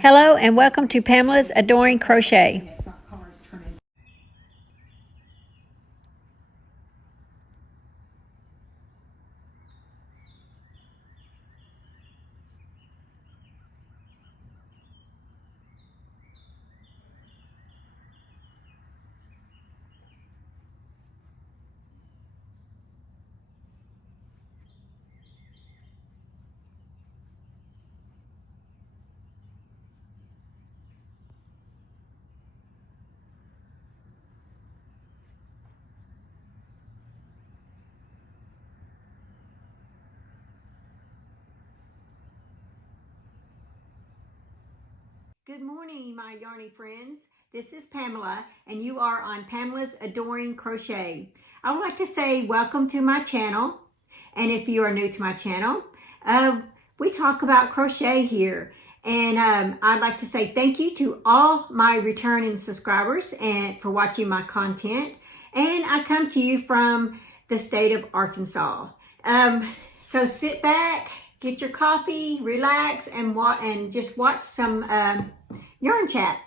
Hello and welcome to Pamela's Adoring Crochet. Good morning, my yarny friends. This is Pamela, and you are on Pamela's Adoring Crochet. I would like to say welcome to my channel, and if you are new to my channel, we talk about crochet here. And I'd like to say thank you to all my returning subscribers and for watching my content. And I come to you from the state of Arkansas. So sit back, get your coffee, relax, and just watch some yarn chat.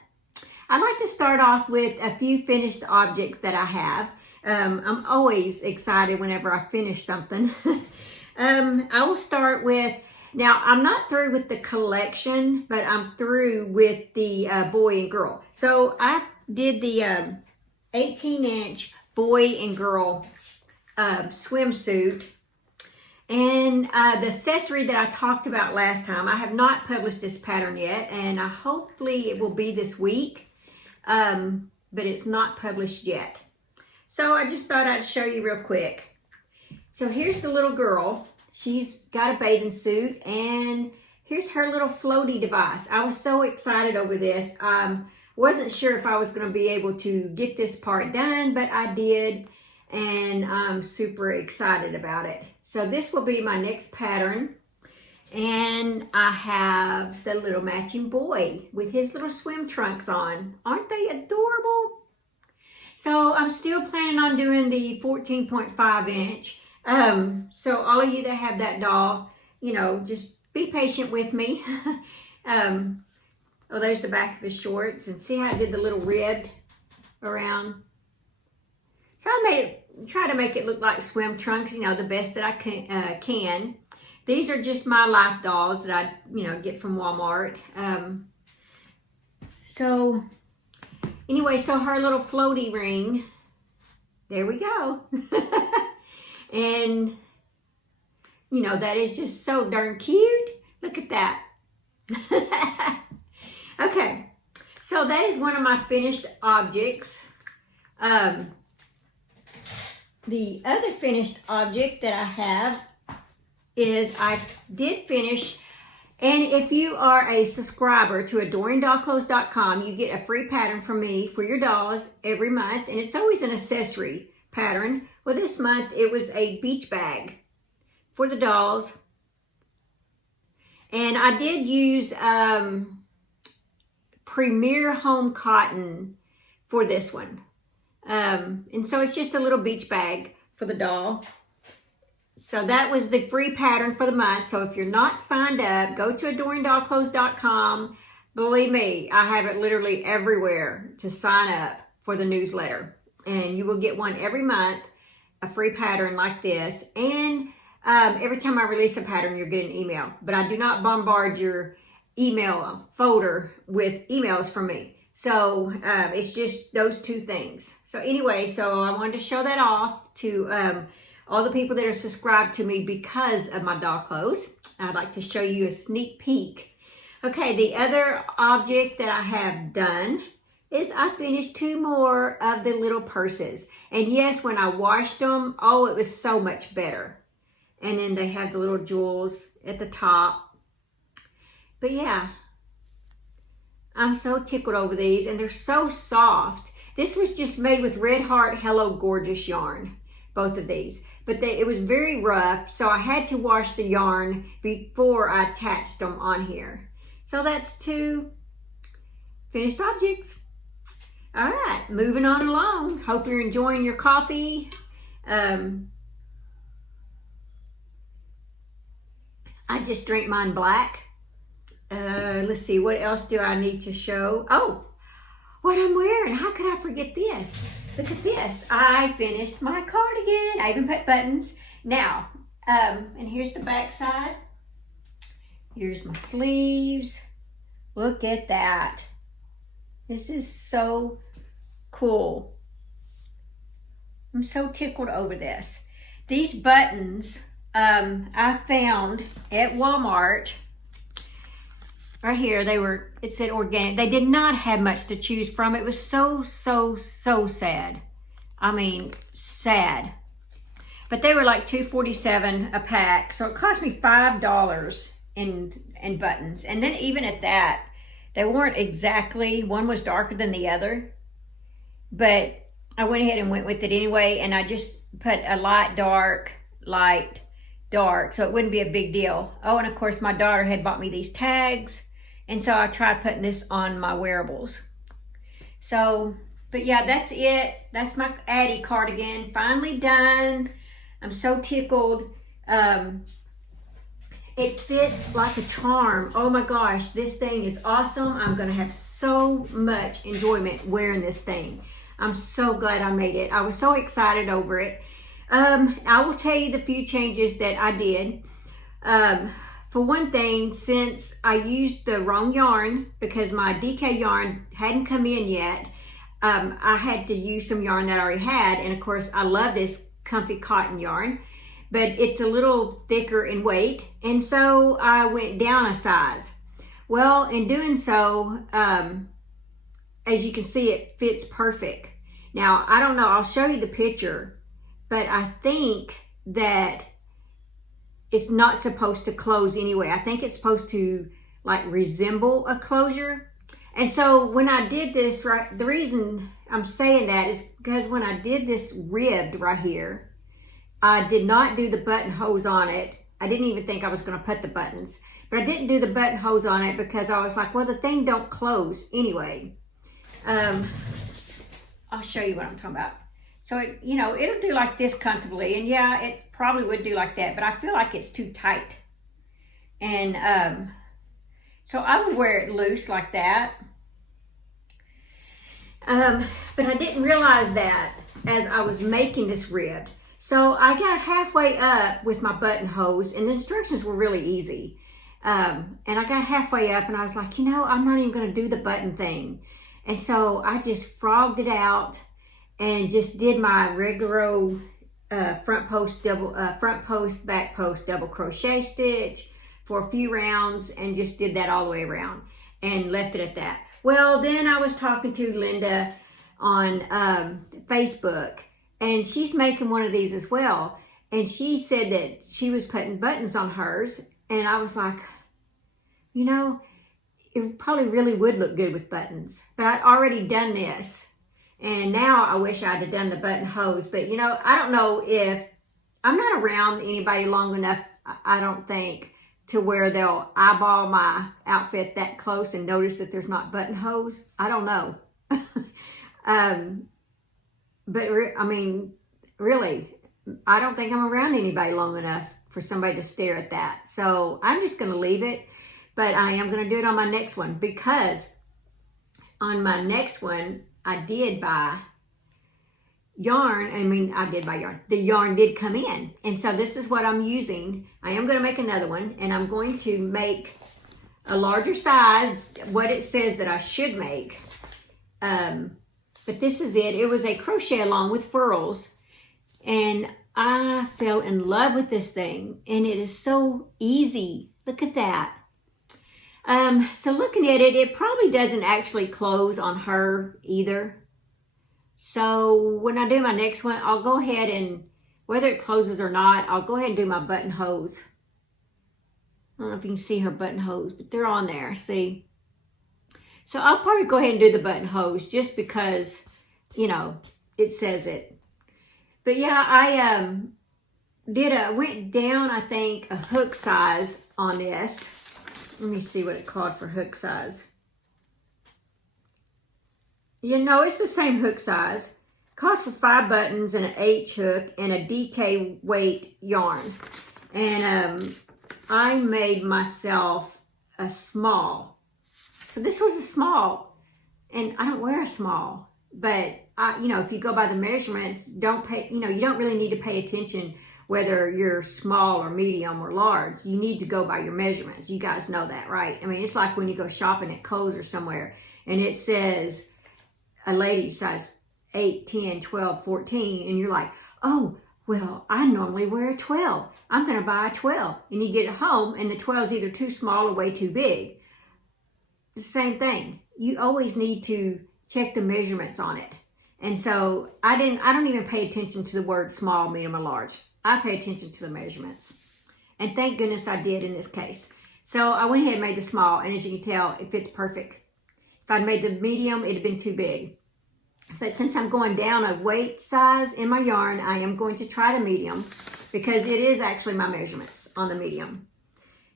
I'd like to start off with a few finished objects that I have. I'm always excited whenever I finish something. I will start with, now I'm not through with the collection, but I'm through with the boy and girl. So I did the 18-inch boy and girl swimsuit. And the accessory that I talked about last time, I have not published this pattern yet, and hopefully it will be this week, but it's not published yet. So I just thought I'd show you real quick. So here's the little girl. She's got a bathing suit, and here's her little floaty device. I was so excited over this. Wasn't sure if I was going to be able to get this part done, but I did, and I'm super excited about it. So this will be my next pattern, and I have the little matching boy with his little swim trunks on. Aren't they adorable? So I'm still planning on doing the 14.5 inch. So all of you that have that doll, you know, just be patient with me. Oh, there's the back of his shorts, and see how I did the little ribbed around. So I try to make it look like swim trunks, you know, the best that I can. These are just my life dolls that I, you know, get from Walmart. So anyway, so her little floaty ring, there we go. And, you know, that is just so darn cute. Look at that. Okay, so that is one of my finished objects. The other finished object that I have is I did finish, and if you are a subscriber to adoringdollclothes.com, you get a free pattern from me for your dolls every month, and it's always an accessory pattern. Well, this month it was a beach bag for the dolls, and I did use Premier Home Cotton for this one. And so it's just a little beach bag for the doll. So that was the free pattern for the month. So if you're not signed up, go to adoringdollclothes.com. Believe me, I have it literally everywhere to sign up for the newsletter. And you will get one every month, a free pattern like this. And every time I release a pattern, you'll get an email. But I do not bombard your email folder with emails from me. So it's just those two things. So anyway, so I wanted to show that off to all the people that are subscribed to me because of my doll clothes. I'd like to show you a sneak peek. Okay, the other object that I have done is I finished two more of the little purses. And yes, when I washed them, oh, it was so much better. And then they have the little jewels at the top. But yeah, I'm so tickled over these, and they're so soft. This was just made with Red Heart Hello Gorgeous yarn, both of these. But it was very rough, so I had to wash the yarn before I attached them on here. So that's two finished objects. All right, moving on along. Hope you're enjoying your coffee. I just drink mine black. let's see, what else do I need to show? Oh, what I'm wearing. How could I forget this? Look at this. I finished my cardigan. I even put buttons. Now, and here's the back side. Here's my sleeves. Look at that. This is so cool. I'm so tickled over this. These buttons I found at Walmart. Right here, it said organic. They did not have much to choose from. It was so sad. I mean, sad. But they were like $2.47 a pack. So it cost me $5 in buttons. And then even at that, they weren't exactly, one was darker than the other. But I went ahead and went with it anyway. And I just put a light, dark, light, dark. So it wouldn't be a big deal. Oh, and of course my daughter had bought me these tags. And so I tried putting this on my wearables. So, but yeah, that's it. That's my Addy cardigan. Finally done. I'm so tickled. It fits like a charm. Oh my gosh, this thing is awesome. I'm gonna have so much enjoyment wearing this thing. I'm so glad I made it. I was so excited over it. I will tell you the few changes that I did. For one thing, since I used the wrong yarn because my DK yarn hadn't come in yet, I had to use some yarn that I already had. And of course, I love this comfy cotton yarn, but it's a little thicker in weight. And so I went down a size. Well, in doing so, as you can see, it fits perfect. Now, I don't know, I'll show you the picture, but I think that it's not supposed to close anyway. I think it's supposed to like resemble a closure. And so when I did this, right, the reason I'm saying that is because when I did this ribbed right here, I did not do the buttonholes on it. I didn't even think I was gonna put the buttons, but I didn't do the buttonholes on it because I was like, well, the thing don't close anyway. I'll show you what I'm talking about. So, it'll do like this comfortably. And yeah, it probably would do like that, but I feel like it's too tight. And so I would wear it loose like that. But I didn't realize that as I was making this rib. So I got halfway up with my buttonholes, and the instructions were really easy. And I got halfway up and I was like, I'm not even gonna do the button thing. And so I just frogged it out and just did my regular front post, back post, double crochet stitch for a few rounds, and just did that all the way around and left it at that. Well, then I was talking to Linda on Facebook, and she's making one of these as well. And she said that she was putting buttons on hers, and I was like, it probably really would look good with buttons, but I'd already done this. And now I wish I'd have done the buttonholes, but I don't know if, I'm not around anybody long enough, I don't think, to where they'll eyeball my outfit that close and notice that there's not buttonholes. I don't know. But I mean, really, I don't think I'm around anybody long enough for somebody to stare at that. So I'm just going to leave it, but I am going to do it on my next one, because on my next one, I did buy yarn. The yarn did come in. And so this is what I'm using. I am going to make another one, and I'm going to make a larger size, what it says that I should make. But this is it. It was a crochet along with furls, and I fell in love with this thing, and it is so easy. Look at that. So looking at it, it probably doesn't actually close on her either. So when I do my next one, I'll go ahead and, whether it closes or not, I'll go ahead and do my buttonholes. I don't know if you can see her buttonholes, but they're on there, see? So I'll probably go ahead and do the buttonholes just because, it says it. But yeah, I went down, I think, a hook size on this. Let me see what it called for hook size. It's the same hook size. Cost for 5 buttons and an H hook and a DK weight yarn. And I made myself a small. So this was a small, and I don't wear a small, but if you go by the measurements, you don't really need to pay attention whether you're small or medium or large. You need to go by your measurements. You guys know that, right? I mean, it's like when you go shopping at Kohl's or somewhere, and it says a lady size 8, 10, 12, 14, and you're like, oh, well, I normally wear a 12. I'm going to buy a 12. And you get it home, and the 12 is either too small or way too big. It's the same thing. You always need to check the measurements on it. And so I don't even pay attention to the word small, medium, or large. I pay attention to the measurements. And thank goodness I did in this case. So I went ahead and made the small, and as you can tell, it fits perfect. If I'd made the medium, it'd have been too big. But since I'm going down a weight size in my yarn, I am going to try the medium because it is actually my measurements on the medium.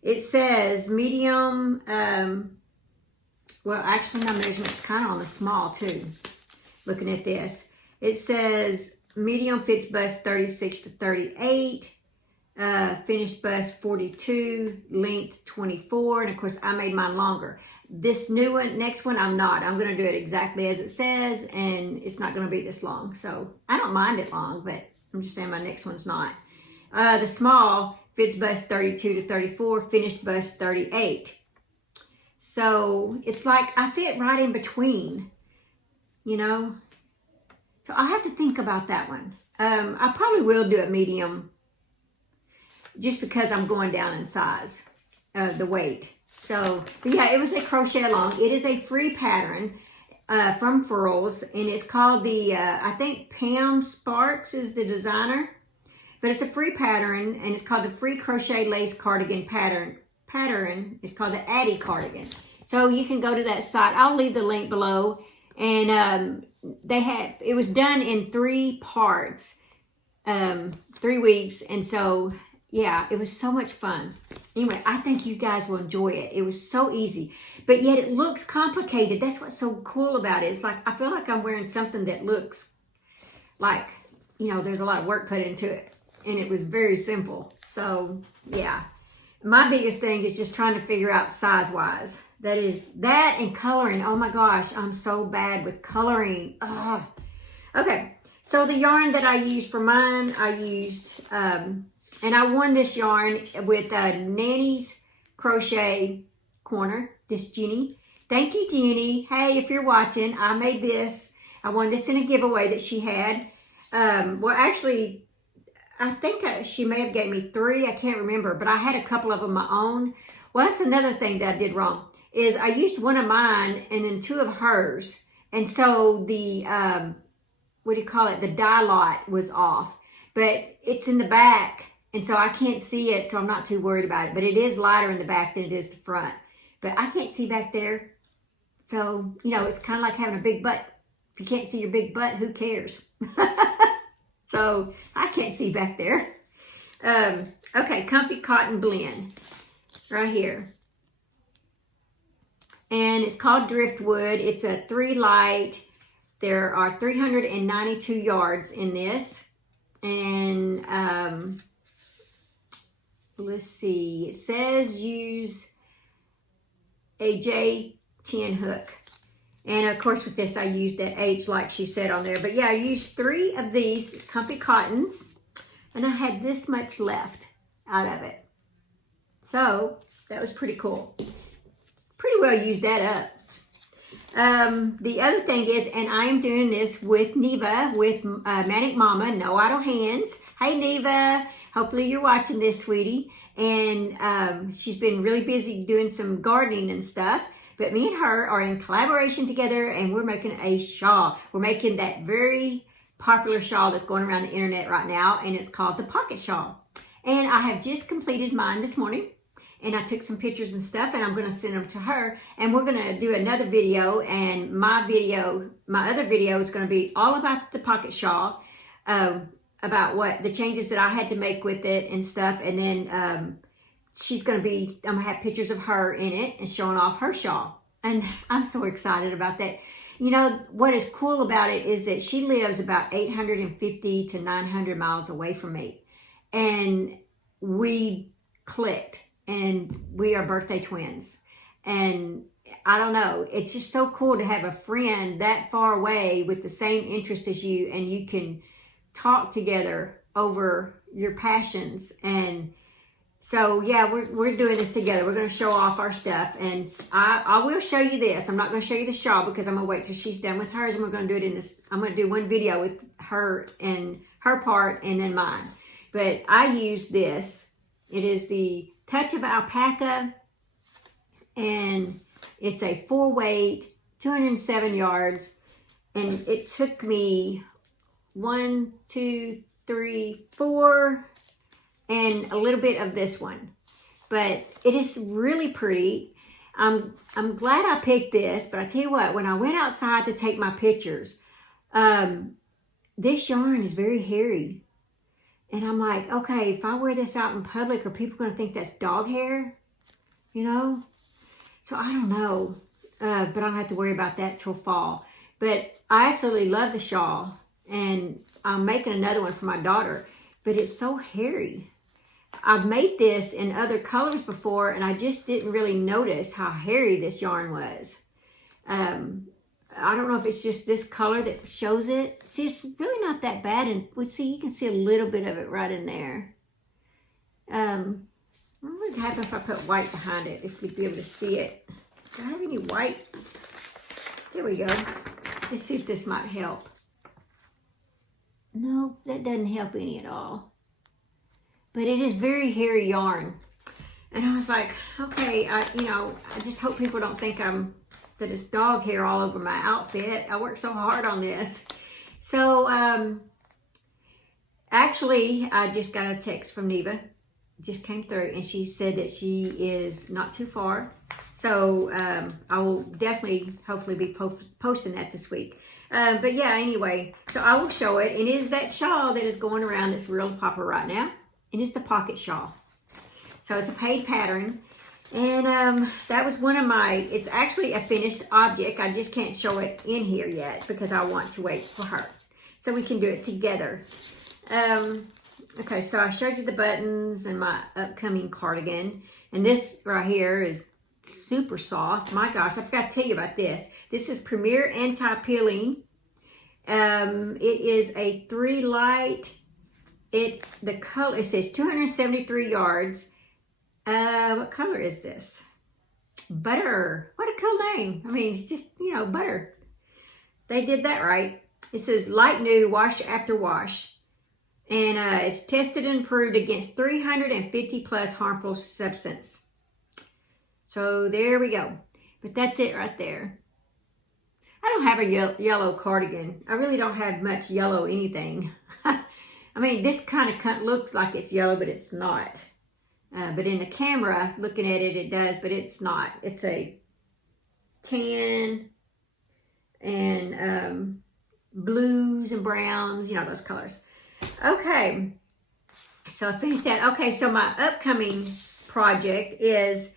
It says medium, well, actually my measurement's kind of on the small too. Looking at this, it says medium fits bust 36 to 38, finished bust 42, length 24, and of course I made mine longer. This new one, next one, I'm not. I'm going to do it exactly as it says, and it's not going to be this long. So I don't mind it long, but I'm just saying my next one's not. The small fits bust 32 to 34, finished bust 38. So it's like I fit right in between, So I'll have to think about that one. I probably will do it medium just because I'm going down in size, the weight. So, but yeah, it was a crochet along. It is a free pattern from Furls, and it's called the, I think Pam Sparks is the designer. But it's a free pattern, and it's called the Free Crochet Lace Cardigan Pattern. It's called the Addy Cardigan. So you can go to that site. I'll leave the link below. And it was done in 3 parts, 3 weeks. And so, yeah, it was so much fun. Anyway, I think you guys will enjoy it. It was so easy, but yet it looks complicated. That's what's so cool about it. It's like, I feel like I'm wearing something that looks like, there's a lot of work put into it, and it was very simple. So yeah, my biggest thing is just trying to figure out size-wise. That is that and coloring. Oh my gosh, I'm so bad with coloring. Ugh. Okay, so the yarn that I used for mine, I used, and I won this yarn with Nanny's Crochet Corner, this Jenny. Thank you, Jenny. Hey, if you're watching, I made this. I won this in a giveaway that she had. Well, actually, I think she may have gave me 3. I can't remember, but I had a couple of them my own. Well, that's another thing that I did wrong, is I used one of mine and then 2 of hers. And so the, the dye lot was off. But it's in the back, and so I can't see it, so I'm not too worried about it. But it is lighter in the back than it is the front. But I can't see back there. So, it's kind of like having a big butt. If you can't see your big butt, who cares? So, I can't see back there. Okay, Comfy Cotton Blend. Right here. And it's called Driftwood. It's a 3 light. There are 392 yards in this. And let's see. It says use a J10 hook. And of course with this I used that H like she said on there. But yeah, I used 3 of these Comfy Cottons. And I had this much left out of it. So that was pretty cool. Pretty well used that up. The other thing is, and I am doing this with Neva, with Manic Mama, No Idle Hands. Hey Neva, hopefully you're watching this, sweetie. And she's been really busy doing some gardening and stuff. But me and her are in collaboration together, and we're making a shawl. We're making that very popular shawl that's going around the internet right now, and it's called the Pocket Shawl. And I have just completed mine this morning. And I took some pictures and stuff, and I'm going to send them to her. And we're going to do another video, and my other video is going to be all about the pocket shawl, about what the changes that I had to make with it and stuff. And then I'm going to have pictures of her in it and showing off her shawl. And I'm so excited about that. What is cool about it is that she lives about 850 to 900 miles away from me. And we clicked. And we are birthday twins. And I don't know, it's just so cool to have a friend that far away with the same interest as you, and you can talk together over your passions. And so, yeah, we're doing this together. We're going to show off our stuff. And I will show you this. I'm not going to show you the shawl because I'm going to wait till she's done with hers. And we're going to do it in this. I'm going to do one video with her and her part and then mine. But I use this. It is the Touch of Alpaca. And it's a full weight, 207 yards. And it took me 1, 2, 3, 4... and a little bit of this one, but it is really pretty. I'm glad I picked this, but I tell you what, when I went outside to take my pictures, this yarn is very hairy, and I'm like, okay, if I wear this out in public, are people going to think that's dog hair? You know, so I don't know, but I don't have to worry about that till fall. But I absolutely love the shawl, and I'm making another one for my daughter, but it's so hairy. I've made this in other colors before, and I just didn't really notice how hairy this yarn was. I don't know if it's just this color that shows it. See, it's really not that bad, and see, you can see a little bit of it right in there. What would happen if I put white behind it, if we'd be able to see it? Do I have any white? There we go. Let's see if this might help. No, that doesn't help any at all. But it is very hairy yarn. And I was like, okay, I just hope people don't think that it's dog hair all over my outfit. I worked so hard on this. So, actually, I just got a text from Neva. It just came through, and she said that she is not too far. So, I will definitely, hopefully, be posting that this week. But yeah, anyway, so I will show it. And it is that shawl that is going around that's real popular right now. And it's the pocket shawl. So it's a paid pattern. And that was one of my, it's actually a finished object. I just can't show it in here yet because I want to wait for her. So we can do it together. Okay, so I showed you the buttons and my upcoming cardigan. And this right here is super soft. My gosh, I forgot to tell you about this. This is Premier Anti-Peeling. It is a 3 light. The color, it says 273 yards. What color is this? Butter. What a cool name. I mean, it's just, butter. They did that right. It says light new, wash after wash. And it's tested and approved against 350 plus harmful substance. So there we go. But that's it right there. I don't have a yellow cardigan. I really don't have much yellow anything. I mean, this kind of looks like it's yellow, but it's not. But in the camera, looking at it, it does, but it's not. It's a tan and blues and browns, those colors. Okay, so I finished that. Okay, so my upcoming project is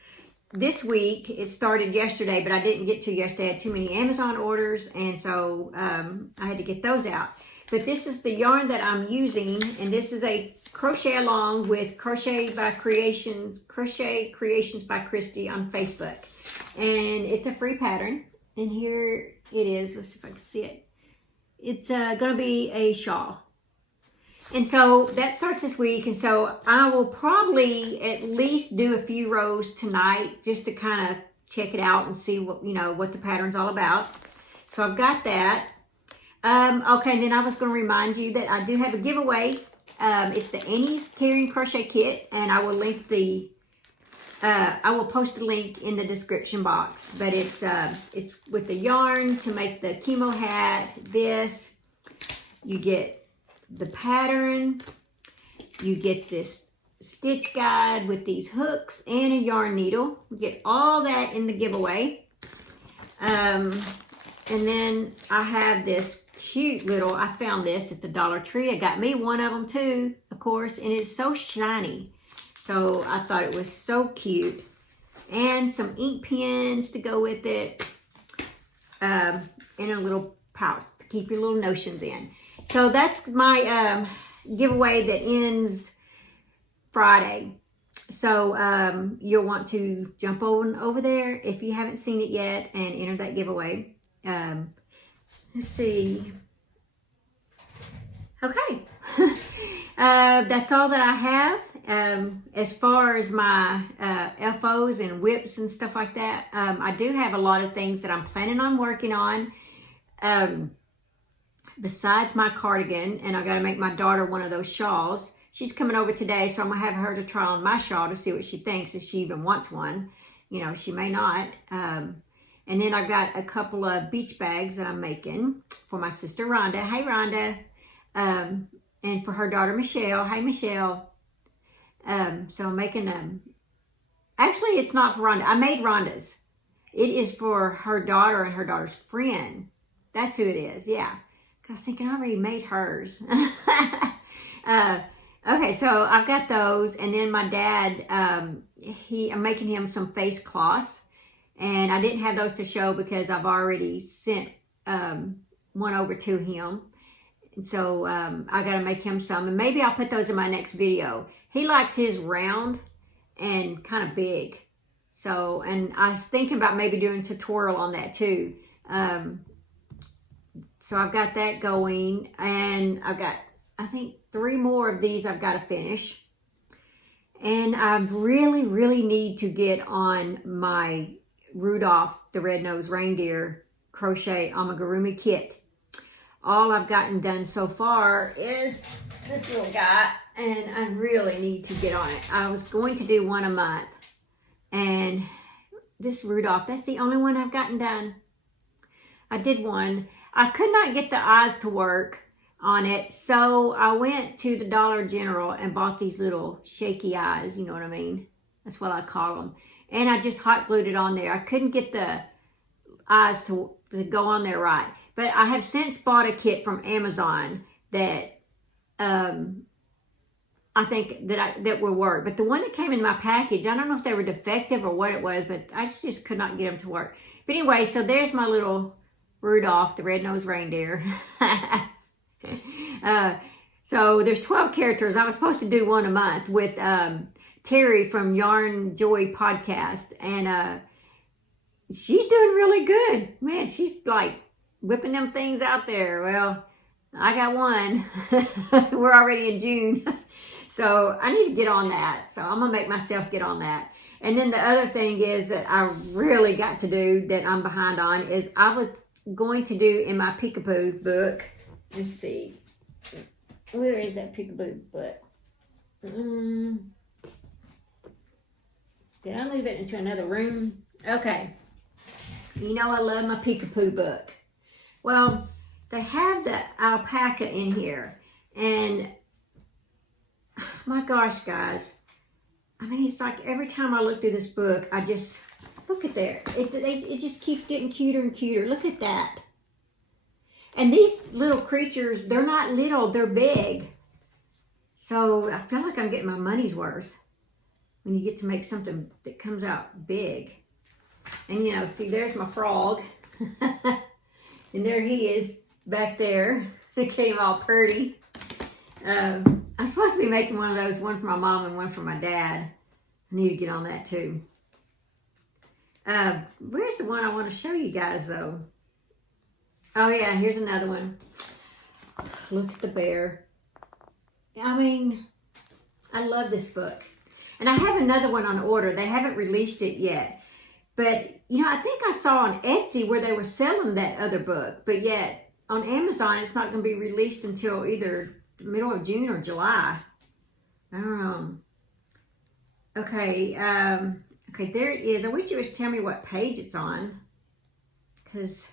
this week. It started yesterday, but I didn't get to yesterday. I had too many Amazon orders, and so I had to get those out. But this is the yarn that I'm using, and this is a crochet along with Crochet Creations by Christy on Facebook. And it's a free pattern. And here it is. Let's see if I can see it. It's going to be a shawl. And so that starts this week. And so I will probably at least do a few rows tonight just to kind of check it out and see what, what the pattern's all about. So I've got that. Okay, and then I was going to remind you that I do have a giveaway. It's the Annie's Caring Crochet Kit, and I will link I will post the link in the description box. But it's with the yarn to make the chemo hat. This, you get the pattern, you get this stitch guide with these hooks and a yarn needle. You get all that in the giveaway. And then I have this cute little, I found this at the Dollar Tree. I got me one of them too, of course, and it's so shiny. So I thought it was so cute. And some ink pens to go with it. And a little pouch to keep your little notions in. So that's my giveaway that ends Friday. So you'll want to jump on over there if you haven't seen it yet and enter that giveaway. Let's see. Okay. That's all that I have. As far as my FOs and WIPS and stuff like that, I do have a lot of things that I'm planning on working on. Besides my cardigan, and I got to make my daughter one of those shawls. She's coming over today, so I'm going to have her to try on my shawl to see what she thinks, if she even wants one. You know, she may not. And then I've got a couple of beach bags that I'm making for my sister Rhonda. Hey, Rhonda. And for her daughter Michelle. Hey, Michelle. So I'm making them. Actually, it's not for Rhonda. I made Rhonda's. It is for her daughter and her daughter's friend. That's who it is. Yeah. I was thinking I already made hers. Okay, so I've got those, and then my dad, I'm making him some face cloths, and I didn't have those to show because I've already sent one over to him, and so I got to make him some, and maybe I'll put those in my next video. He likes his round and kind of big, so, and I was thinking about maybe doing a tutorial on that too. So I've got that going, and I've got, I think, 3 more of these I've got to finish. And I really need to get on my Rudolph the Red-Nosed Reindeer crochet amigurumi kit. All I've gotten done so far is this little guy, and I really need to get on it. I was going to do one a month, and this Rudolph, that's the only one I've gotten done. I did one. I could not get the eyes to work on it, so I went to the Dollar General and bought these little shaky eyes, you know what I mean? That's what I call them. And I just hot glued it on there. I couldn't get the eyes to go on there right. But I have since bought a kit from Amazon that I think that will work. But the one that came in my package, I don't know if they were defective or what it was, but I just could not get them to work. But anyway, so there's my little Rudolph the Red-Nosed Reindeer. So there's 12 characters. I was supposed to do one a month with Terry from Yarn Joy podcast, and she's doing really good. Man, she's like whipping them things out there. Well, I got one. We're already in June. So I need to get on that. So I'm going to make myself get on that. And then the other thing is that I really got to do that I'm behind on is I was going to do in my Peekaboo book. Let's see. Where is that Peekaboo book? Did I move it into another room? Okay. You know I love my Peekaboo book. Well, they have the alpaca in here. And my gosh, guys. I mean, it's like every time I look through this book, I just, look at there. It just keeps getting cuter and cuter. Look at that. And these little creatures, they're not little, they're big. So I feel like I'm getting my money's worth when you get to make something that comes out big. And you know, see, there's my frog. And there he is back there. Looking all pretty. I'm supposed to be making one of those, one for my mom and one for my dad. I need to get on that too. Where's the one I want to show you guys though? Oh yeah, here's another one. Look at the bear. I mean, I love this book. And I have another one on order. They haven't released it yet. But, you know, I think I saw on Etsy where they were selling that other book. But yet, on Amazon, it's not going to be released until either the middle of June or July. I don't know. Okay, okay, there it is. I wish you would tell me what page it's on. Because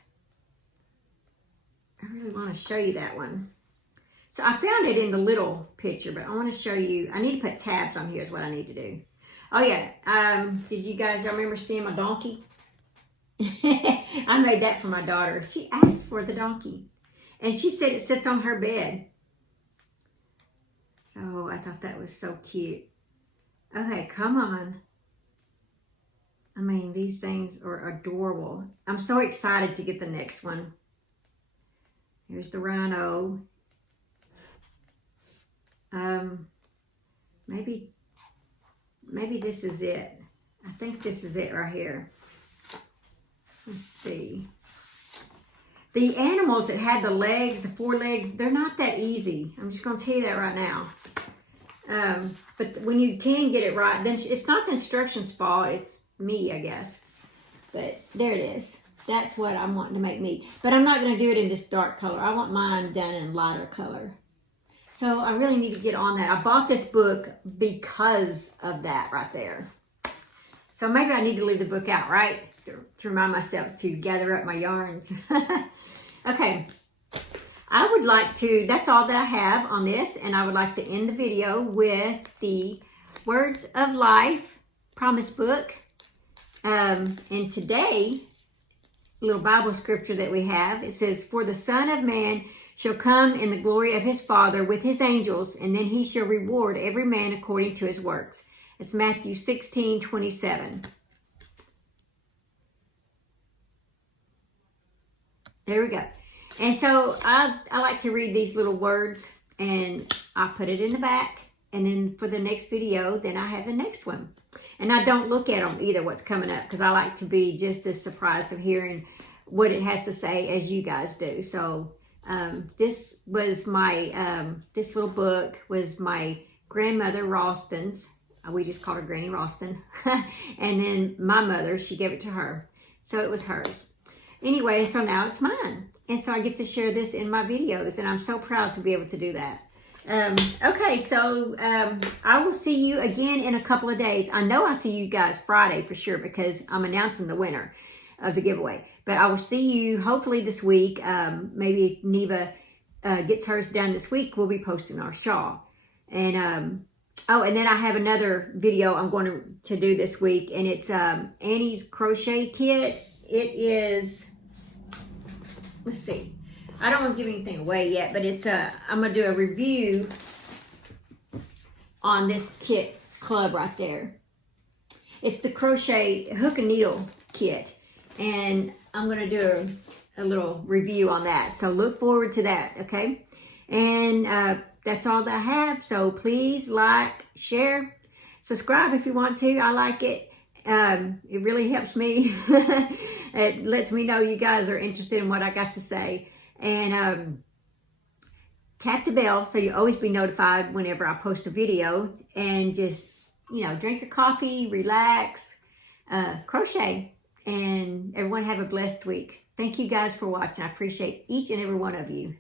I really want to show you that one. So I found it in the little picture, but I want to show you. I need to put tabs on here is what I need to do. Oh yeah, did you guys remember seeing my donkey? I made that for my daughter. She asked for the donkey. And she said it sits on her bed. So I thought that was so cute. Okay, come on. I mean, these things are adorable. I'm so excited to get the next one. Here's the rhino. maybe this is it. I think this is it right here. Let's see. The animals that have the legs, the four legs, they're not that easy. I'm just going to tell you that right now. But when you can get it right, then it's not the instructions fault. It's me, I guess. But there it is. That's what I'm wanting to make me. But I'm not going to do it in this dark color. I want mine done in lighter color. So I really need to get on that. I bought this book because of that right there. So maybe I need to leave the book out, right? To remind myself to gather up my yarns. Okay. I would like to, that's all that I have on this, and I would like to end the video with the Words of Life Promise Book. And today, little Bible scripture that we have, it says, "For the Son of Man shall come in the glory of his Father with his angels, and then he shall reward every man according to his works." It's Matthew 16:27. There we go. And so I like to read these little words, and I put it in the back. And then for the next video, then I have the next one. And I don't look at them either, what's coming up, because I like to be just as surprised of hearing what it has to say as you guys do. So this was my, this little book was my grandmother Ralston's. We just called her Granny Ralston. And then my mother, she gave it to her. So it was hers. Anyway, so now it's mine. And so I get to share this in my videos, and I'm so proud to be able to do that. Okay, so I will see you again in a couple of days. I know I'll see you guys Friday for sure, because I'm announcing the winner of the giveaway. But I will see you hopefully this week. Maybe if Neva gets hers done this week, we'll be posting our shawl. And oh, and then I have another video I'm going to do this week, and it's Annie's crochet kit. It is, let's see, I don't want to give anything away yet, but it's I'm going to do a review on this kit club right there. It's the crochet hook and needle kit, and I'm going to do a little review on that. So look forward to that, okay? And that's all that I have. So please like, share, subscribe if you want to. I like it. It really helps me. It lets me know you guys are interested in what I got to say. And tap the bell so you'll always be notified whenever I post a video. And just, you know, drink your coffee, relax, crochet, and everyone have a blessed week. Thank you guys for watching. I appreciate each and every one of you.